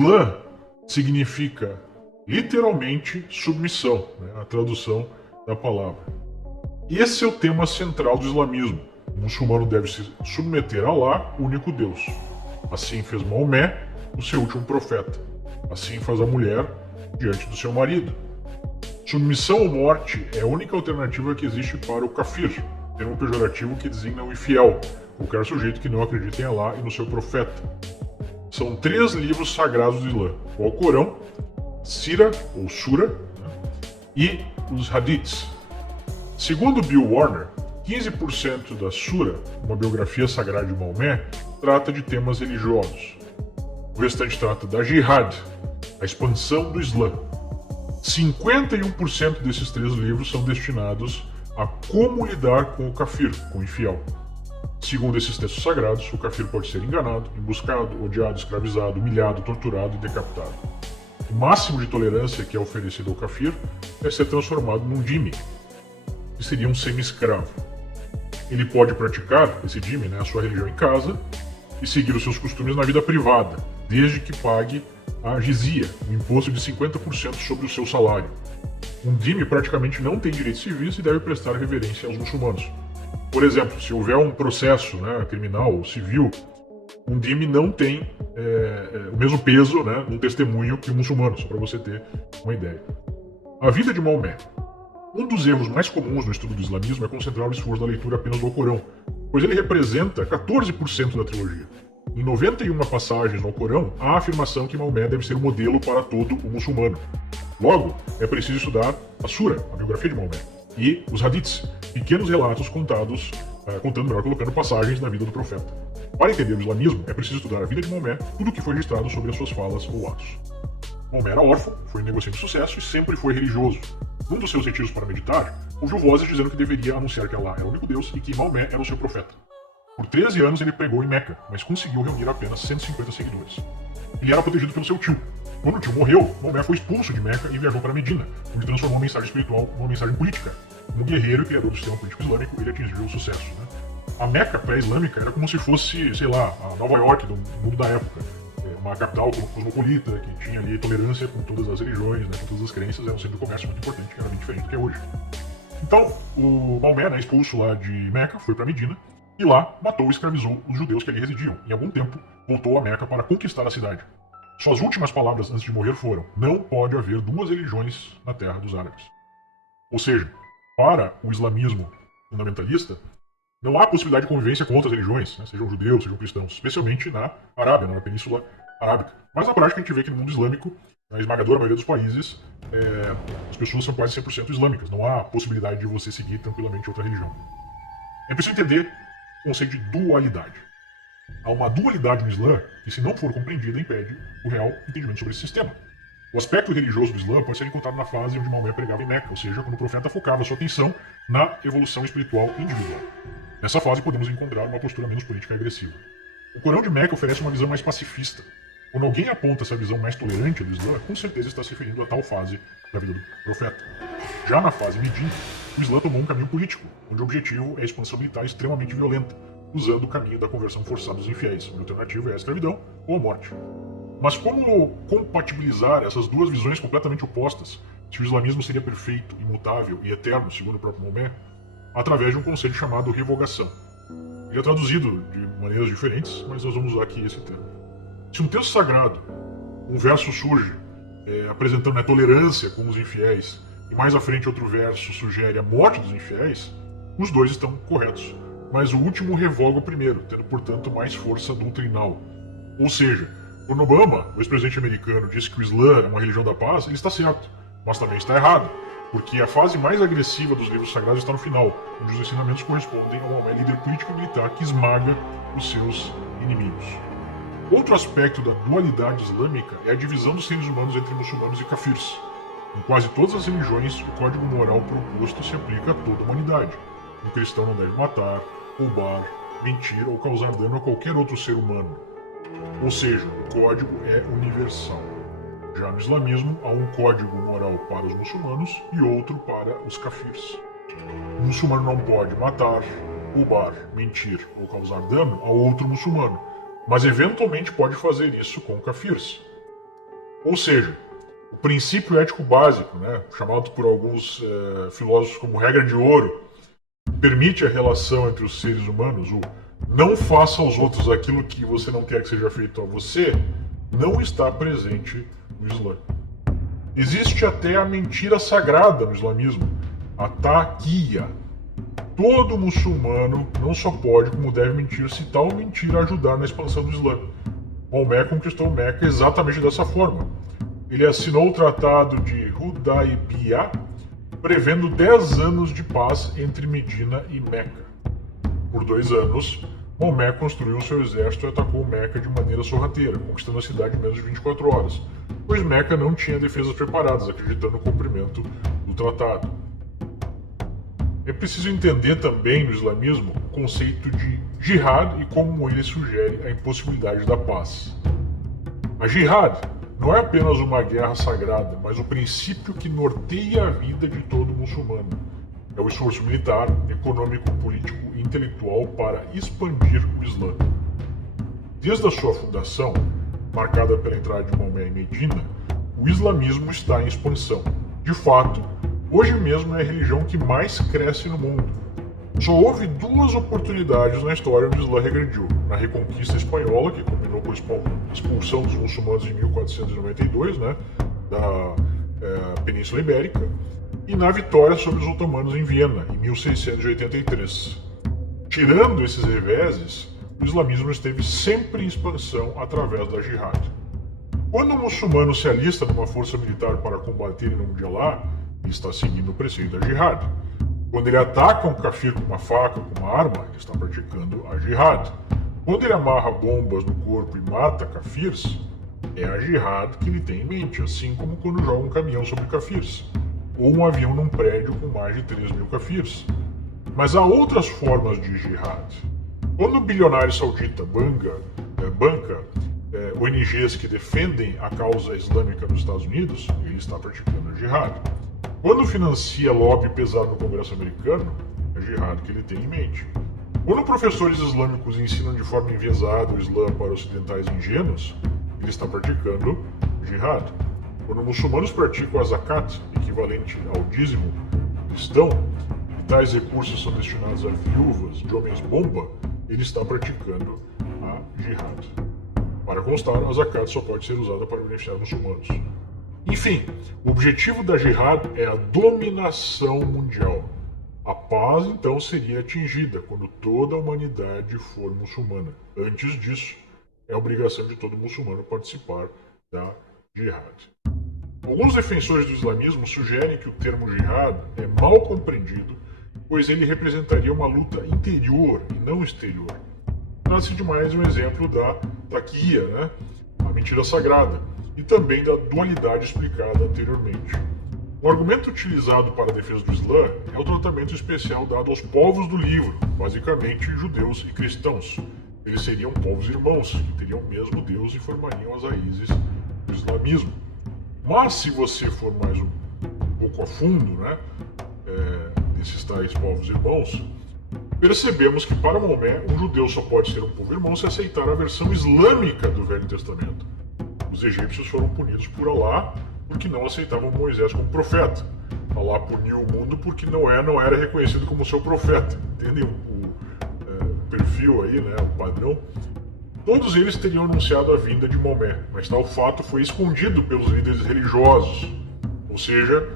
Islã significa literalmente submissão, né? A tradução da palavra. Esse é o tema central do islamismo. O muçulmano deve se submeter a Allah, o único Deus. Assim fez Maomé, o seu último profeta. Assim faz a mulher diante do seu marido. Submissão ou morte é a única alternativa que existe para o kafir, termo pejorativo que designa o infiel, qualquer sujeito que não acredita em Allah e no seu profeta. São 3 livros sagrados do Islã: o Alcorão, Sira ou Sura, né, e os Hadiths. Segundo Bill Warner, 15% da Sura, uma biografia sagrada de Maomé, trata de temas religiosos. O restante trata da Jihad, a expansão do Islã. 51% desses 3 livros são destinados a como lidar com o kafir, com o infiel. Segundo esses textos sagrados, o kafir pode ser enganado, emboscado, odiado, escravizado, humilhado, torturado e decapitado. O máximo de tolerância que é oferecido ao kafir é ser transformado num dhimmi, que seria um semi-escravo. Ele pode praticar esse dhimmi, né, a sua religião em casa, e seguir os seus costumes na vida privada, desde que pague a jizia, um imposto de 50% sobre o seu salário. Um dhimmi praticamente não tem direitos civis e deve prestar reverência aos muçulmanos. Por exemplo, se houver um processo, né, criminal ou civil, um dhimmi não tem o mesmo peso, né, num testemunho que um muçulmano, só para você ter uma ideia. A vida de Maomé. Um dos erros mais comuns no estudo do islamismo é concentrar o esforço da leitura apenas do Alcorão, pois ele representa 14% da trilogia. Em 91 passagens no Alcorão, há a afirmação que Maomé deve ser o modelo para todo o muçulmano. Logo, é preciso estudar a Sura, a biografia de Maomé, e os Hadiths, pequenos relatos colocando passagens da vida do profeta. Para entender o islamismo, é preciso estudar a vida de Maomé, tudo o que foi registrado sobre as suas falas ou atos. Maomé era órfão, foi um negociante de sucesso e sempre foi religioso. Num dos seus retiros para meditar, ouviu vozes dizendo que deveria anunciar que Allah era o único Deus e que Maomé era o seu profeta. Por 13 anos ele pregou em Meca, mas conseguiu reunir apenas 150 seguidores. Ele era protegido pelo seu tio. Quando o tio morreu, Maomé foi expulso de Meca e viajou para Medina, onde transformou a mensagem espiritual numa mensagem política. Como guerreiro e criador do sistema político islâmico, ele atingiu o sucesso. Né? A Meca pré-islâmica era como se fosse, sei lá, a Nova York do mundo da época. Uma capital cosmopolita, que tinha ali tolerância com todas as religiões, né, com todas as crenças, era um centro de comércio muito importante, que era bem diferente do que é hoje. Então, o Maomé, né, expulso lá de Meca, foi para Medina, e lá matou e escravizou os judeus que ali residiam. Em algum tempo, voltou a Meca para conquistar a cidade. Suas últimas palavras antes de morrer foram: não pode haver 2 religiões na terra dos árabes. Ou seja, para o islamismo fundamentalista, não há possibilidade de convivência com outras religiões, né, sejam judeus, sejam cristãos, especialmente na Arábia, na Península Arábica. Mas na prática a gente vê que no mundo islâmico, na esmagadora maioria dos países, as pessoas são quase 100% islâmicas. Não há possibilidade de você seguir tranquilamente outra religião. É preciso entender o conceito de dualidade. Há uma dualidade no Islã que, se não for compreendida, impede o real entendimento sobre esse sistema. O aspecto religioso do Islã pode ser encontrado na fase onde Maomé pregava em Meca, ou seja, quando o profeta focava sua atenção na evolução espiritual individual. Nessa fase podemos encontrar uma postura menos política e agressiva. O Corão de Meca oferece uma visão mais pacifista. Quando alguém aponta essa visão mais tolerante do Islã, com certeza está se referindo a tal fase da vida do profeta. Já na fase Medina, o Islã tomou um caminho político, onde o objetivo é a expansão militar extremamente violenta, usando o caminho da conversão forçada dos infiéis, onde a alternativa é a escravidão ou a morte. Mas como compatibilizar essas duas visões completamente opostas, se o islamismo seria perfeito, imutável e eterno, segundo o próprio Maomé? Através de um conceito chamado revogação. Ele é traduzido de maneiras diferentes, mas nós vamos usar aqui esse termo. Se um texto sagrado, um verso surge apresentando a tolerância com os infiéis, e mais à frente outro verso sugere a morte dos infiéis, os dois estão corretos, mas o último revoga o primeiro, tendo portanto mais força doutrinal. Ou seja, quando Obama, o ex-presidente americano, disse que o Islã é uma religião da paz, ele está certo, mas também está errado. Porque a fase mais agressiva dos livros sagrados está no final, onde os ensinamentos correspondem a um líder político e militar que esmaga os seus inimigos. Outro aspecto da dualidade islâmica é a divisão dos seres humanos entre muçulmanos e kafirs. Em quase todas as religiões, o código moral proposto se aplica a toda a humanidade. Um cristão não deve matar, roubar, mentir ou causar dano a qualquer outro ser humano. Ou seja, o código é universal. Já no islamismo, há um código moral para os muçulmanos e outro para os kafirs. O muçulmano não pode matar, roubar, mentir ou causar dano a outro muçulmano, mas eventualmente pode fazer isso com kafirs. Ou seja, o princípio ético básico, né, chamado por alguns filósofos como regra de ouro, permite a relação entre os seres humanos, o não faça aos outros aquilo que você não quer que seja feito a você, não está presente no Islã. Existe até a mentira sagrada no islamismo, a taqiyya. Todo muçulmano não só pode, como deve mentir se tal mentira ajudar na expansão do Islã. Maomé conquistou Meca exatamente dessa forma. Ele assinou o Tratado de Hudaybiyah, prevendo 10 anos de paz entre Medina e Meca. Por 2 anos, Maomé construiu seu exército e atacou Meca de maneira sorrateira, conquistando a cidade em menos de 24 horas, pois Meca não tinha defesas preparadas, acreditando no cumprimento do tratado. É preciso entender também no islamismo o conceito de jihad e como ele sugere a impossibilidade da paz. A jihad não é apenas uma guerra sagrada, mas o princípio que norteia a vida de todo muçulmano. É o esforço militar, econômico, político e intelectual para expandir o Islã. Desde a sua fundação, marcada pela entrada de Maomé em Medina, o islamismo está em expansão. De fato, hoje mesmo é a religião que mais cresce no mundo. Só houve 2 oportunidades na história onde o Islã regrediu: na Reconquista Espanhola, que culminou com a expulsão dos muçulmanos em 1492, né, da Península Ibérica, e na vitória sobre os otomanos em Viena, em 1683. Tirando esses reveses, o islamismo esteve sempre em expansão através da jihad. Quando um muçulmano se alista numa força militar para combater em nome de Allah, ele está seguindo o preceito da jihad. Quando ele ataca um kafir com uma faca, com uma arma, ele está praticando a jihad. Quando ele amarra bombas no corpo e mata kafirs, é a jihad que ele tem em mente, assim como quando joga um caminhão sobre kafirs, ou um avião num prédio com mais de 3.000 kafirs. Mas há outras formas de jihad. Quando o bilionário saudita banca ONGs que defendem a causa islâmica nos Estados Unidos, ele está praticando a jihad. Quando financia lobby pesado no Congresso americano, é a jihad que ele tem em mente. Quando professores islâmicos ensinam de forma enviesada o Islã para ocidentais ingênuos, ele está praticando jihad. Quando muçulmanos praticam a zakat, equivalente ao dízimo cristão, e tais recursos são destinados a viúvas de homens-bomba, ele está praticando a jihad. Para constar, a zakat só pode ser usada para beneficiar muçulmanos. Enfim, o objetivo da jihad é a dominação mundial. A paz, então, seria atingida quando toda a humanidade for muçulmana. Antes disso, é obrigação de todo muçulmano participar da jihad. Alguns defensores do islamismo sugerem que o termo jihad é mal compreendido, pois ele representaria uma luta interior e não exterior. Trata-se de mais um exemplo da taqiyya, né? A mentira sagrada, e também da dualidade explicada anteriormente. O argumento utilizado para a defesa do Islã é o tratamento especial dado aos povos do livro, basicamente judeus e cristãos. Eles seriam povos irmãos, que teriam o mesmo Deus e formariam as raízes do islamismo. Mas se você for mais um pouco a fundo, né, desses tais povos irmãos, percebemos que para Maomé, um judeu só pode ser um povo irmão se aceitar a versão islâmica do Velho Testamento. Os egípcios foram punidos por Allah porque não aceitavam Moisés como profeta. Allah puniu o mundo porque Noé não era reconhecido como seu profeta. Entendem o perfil aí, né, o padrão? Todos eles teriam anunciado a vinda de Maomé, mas tal fato foi escondido pelos líderes religiosos, ou seja,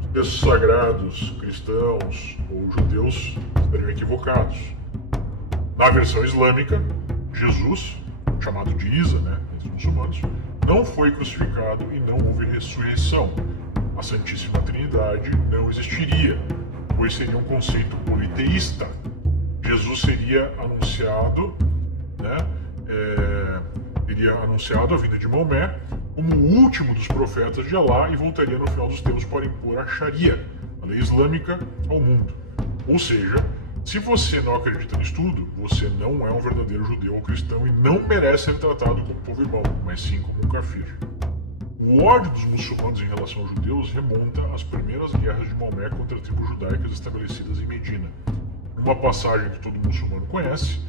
os textos sagrados, cristãos ou judeus estariam equivocados. Na versão islâmica, Jesus, chamado de Isa, né, entre os muçulmanos, não foi crucificado e não houve ressurreição. A Santíssima Trindade não existiria, pois seria um conceito politeísta. Jesus seria anunciado, né, teria anunciado a vinda de Maomé como o último dos profetas de Allah e voltaria no final dos tempos para impor a Sharia, a lei islâmica, ao mundo. Ou seja, se você não acredita nisso tudo, você não é um verdadeiro judeu ou cristão e não merece ser tratado como povo irmão, mas sim como um kafir. O ódio dos muçulmanos em relação aos judeus remonta às primeiras guerras de Maomé contra tribos judaicas estabelecidas em Medina. Numa passagem que todo muçulmano conhece,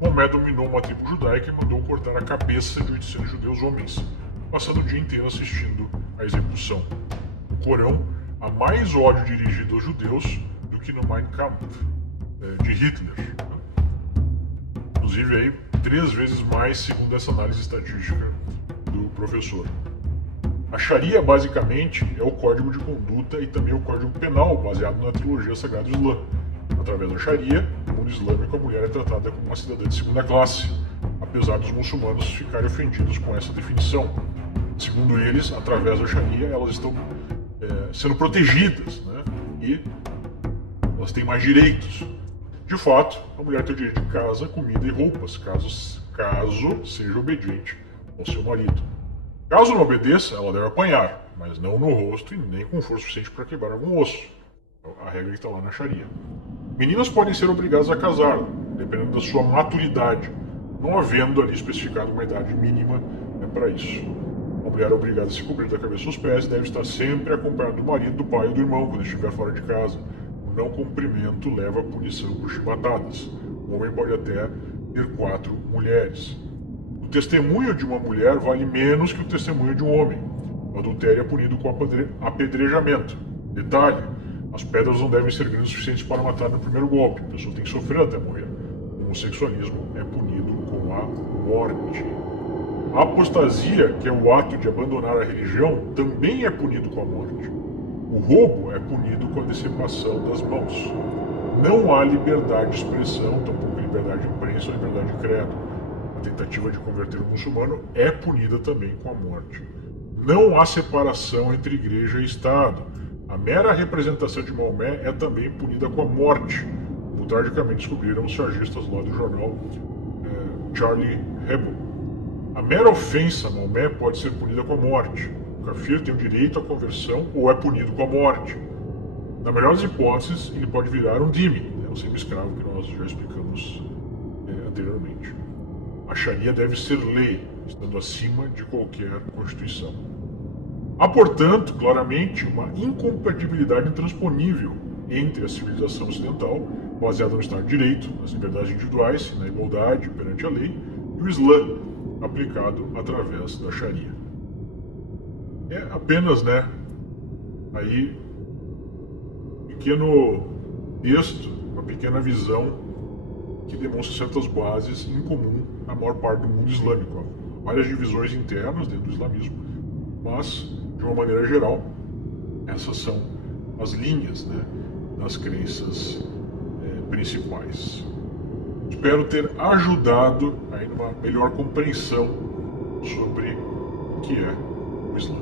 Maomé dominou uma tribo judaica e mandou cortar a cabeça de 800 judeus homens, passando o dia inteiro assistindo à execução. No Corão, há mais ódio dirigido aos judeus do que no Mein Kampf, de Hitler. Inclusive, aí, 3 vezes mais, segundo essa análise estatística do professor. A Sharia, basicamente, é o código de conduta e também o código penal, baseado na trilogia sagrada do Islã. Através da Sharia, no mundo islâmico, a mulher é tratada como uma cidadã de segunda classe, apesar dos muçulmanos ficarem ofendidos com essa definição. Segundo eles, através da Sharia, elas estão sendo protegidas, né? E elas têm mais direitos. De fato, a mulher tem o direito de casa, comida e roupas, caso seja obediente ao seu marido. Caso não obedeça, ela deve apanhar, mas não no rosto e nem com força suficiente para quebrar algum osso. A regra que está lá na Sharia. Meninas podem ser obrigadas a casar, dependendo da sua maturidade, não havendo ali especificado uma idade mínima para isso. A mulher é obrigada a se cobrir da cabeça aos pés e deve estar sempre acompanhada do marido, do pai ou do irmão quando estiver fora de casa. O não cumprimento leva a punição por chibatadas. O homem pode até ter 4 mulheres. O testemunho de uma mulher vale menos que o testemunho de um homem. O adultério é punido com apedrejamento. Detalhe: as pedras não devem ser grandes o suficientes para matar no primeiro golpe. A pessoa tem que sofrer até morrer. O homossexualismo é punido com a morte. A apostasia, que é o ato de abandonar a religião, também é punido com a morte. O roubo é punido com a decepção das mãos. Não há liberdade de expressão, tampouco liberdade de imprensa ou liberdade de credo. A tentativa de converter o muçulmano é punida também com a morte. Não há separação entre igreja e Estado. A mera representação de Maomé é também punida com a morte, como tragicamente descobriram os chargistas lá do jornal Charlie Hebdo. A mera ofensa a Maomé pode ser punida com a morte. O kafir tem o direito à conversão ou é punido com a morte. Na melhor das hipóteses, ele pode virar um dhimmi, um semi-escravo que nós já explicamos anteriormente. A Sharia deve ser lei, estando acima de qualquer constituição. Há, portanto, claramente, uma incompatibilidade intransponível entre a civilização ocidental, baseada no Estado de Direito, nas liberdades individuais, na igualdade perante a lei, e o Islã, aplicado através da Sharia. É apenas, aí, um pequeno texto, uma pequena visão que demonstra certas bases em comum na maior parte do mundo islâmico. Há várias divisões internas dentro do islamismo, mas, de uma maneira geral, essas são as linhas das crenças principais. Espero ter ajudado aí numa melhor compreensão sobre o que é o Islã.